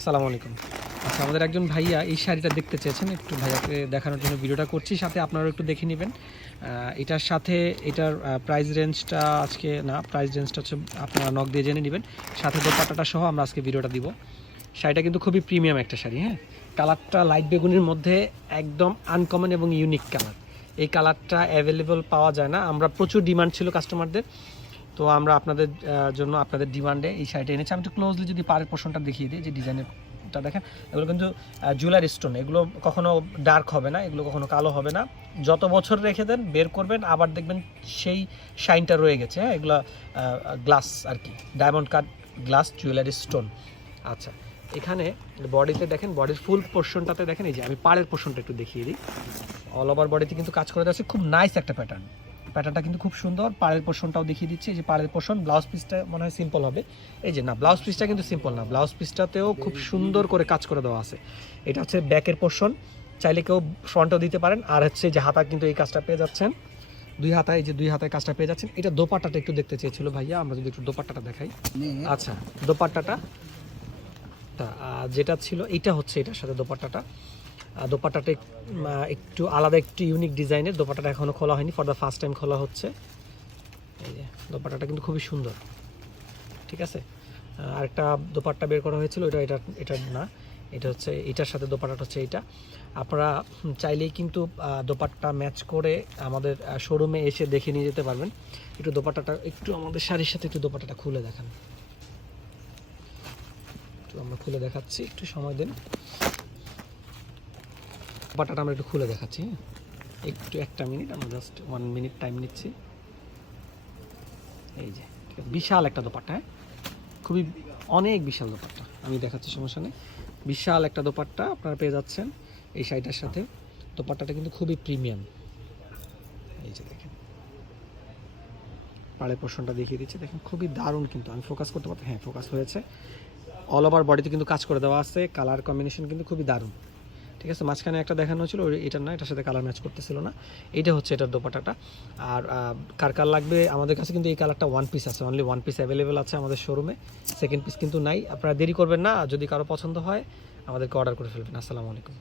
আসসালামু আলাইকুম। আচ্ছা, আমাদের একজন ভাইয়া এই শাড়িটা দেখতে চেয়েছেন, একটু ভাইয়াকে দেখানোর জন্য ভিডিওটা করছি, সাথে আপনারাও একটু দেখে নেবেন। এটার সাথে এটার প্রাইস রেঞ্জটা আজকে না, প্রাইস রেঞ্জটা হচ্ছে আপনারা নক দিয়ে জেনে নেবেন, সাথে দোপাট্টাটা সহ আমরা আজকে ভিডিওটা দিব। শাড়িটা কিন্তু খুবই প্রিমিয়াম একটা শাড়ি, হ্যাঁ। কালারটা লাইট বেগুনির মধ্যে একদম আনকমন এবং ইউনিক কালার। এই কালারটা অ্যাভেলেবল পাওয়া যায় না, আমরা প্রচুর ডিমান্ড ছিল কাস্টমারদের, তো আমরা আপনাদের জন্য আপনাদের ডিমান্ডে এই শাড়িটা এনেছি। আমি একটু ক্লোজলি যদি পাড়ের পোর্শনটা দেখিয়ে দিই, যে ডিজাইনেরটা দেখেন, এগুলো কিন্তু জুয়েলারি স্টোন, এগুলো কখনো ডার্ক হবে না, এগুলো কখনো কালো হবে না। যত বছর রেখে দেন, বের করবেন, আবার দেখবেন সেই শাইনটা রয়ে গেছে, হ্যাঁ। এগুলো গ্লাস আর কি, diamond cut glass jewellery stone. আচ্ছা, এখানে বডিতে দেখেন, বডির ফুল পোর্শনটাতে দেখেন, এই যে আমি পাড়ের পোর্শনটা একটু দেখিয়ে দিই। অল ওভার বডিতে কিন্তু কাজ করে যাচ্ছে, খুব নাইস একটা প্যাটার্নটা কিন্তু খুব সুন্দর। পাড়ের পোর্শনটাও দেখিয়ে দিচ্ছি, যে পাড়ের পোর্শন। ব্লাউজ পিসটা মনে হয় সিম্পল হবে, এই যে না, ব্লাউজ পিসটা কিন্তু সিম্পল না, ব্লাউজ পিসটাতেও খুব সুন্দর করে কাজ করে দেওয়া আছে। এটা হচ্ছে ব্যাকের পোর্শন, চাইলে কেউ ফ্রন্টও দিতে পারেন। আর হচ্ছে যে হাতা কিন্তু এই কাজটা পেয়ে যাচ্ছেন, দুই হাতায়, এই যে দুই হাতায় কাজটা পেয়ে যাচ্ছেন। এটা দোপাট্টাটা একটু দেখতে চেয়েছিল ভাইয়া, আমরা যদি একটু দোপাট্টাটা দেখাই। আচ্ছা, দোপাট্টাটা যেটা ছিল এইটা হচ্ছে, এটার সাথে দোপাট্টাটা একটু আলাদা, একটু ইউনিক ডিজাইনের। দোপাট্টাটা এখনও খোলা হয়নি, ফর দ্য ফার্স্ট টাইম খোলা হচ্ছে। এই যে দোপাট্টাটা কিন্তু খুবই সুন্দর, ঠিক আছে। আরেকটা দোপাট্টা বের করা হয়েছিল, এটা না, এটা হচ্ছে এটার সাথে দোপাট্টাটা হচ্ছে এইটা। আপনারা চাইলেই কিন্তু দোপাট্টা ম্যাচ করে আমাদের শোরুমে এসে দেখে নিয়ে যেতে পারবেন। একটু দোপাট্টাটা একটু আমাদের শাড়ির সাথে একটু দোপাট্টাটা খুলে দেখান, একটু আমরা খুলে দেখাচ্ছি, একটু সময় দিন। দোপাট্টাটা আমরা একটু খুলে দেখাচ্ছি, হ্যাঁ। একটু একটা মিনিট, আমরা জাস্ট 1 মিনিট টাইম নিচ্ছি। এই যে বিশাল একটা দোপাট্টা, হ্যাঁ, খুবই অনেক বিশাল দোপাট্টা, আমি দেখাচ্ছি, সমস্যা নেই। বিশাল একটা দোপাট্টা আপনারা পেয়ে যাচ্ছেন এই শাড়িটার সাথে। দোপাট্টাটা কিন্তু খুবই প্রিমিয়াম। এই যে দেখেন, পাড়ের পোর্শনটা দেখিয়ে দিচ্ছি, দেখেন খুবই দারুণ। কিন্তু আমি ফোকাস করতে পারতাম, হ্যাঁ ফোকাস হয়েছে। অল ওভার বডিতে কিন্তু কাজ করে দেওয়া আছে, কালার কম্বিনেশন কিন্তু খুবই দারুণ, ঠিক আছে। মাঝখানে একটা দেখানো হচ্ছিল, এটা না, এটার সাথে কালার ম্যাচ করতেছিল না। এইটা হচ্ছে এটার দোপাট্টাটা। আর কার কার লাগবে, আমাদের কাছে কিন্তু এই কালারটা ওয়ান পিস আছে, অনলি ওয়ান পিস অ্যাভেলেবেল আছে আমাদের শোরুমে, সেকেন্ড পিস কিন্তু নাই। আপনারা দেরি করবেন না, যদি কারো পছন্দ হয় আমাদেরকে অর্ডার করে ফেলবেন। আসসালামু আলাইকুম।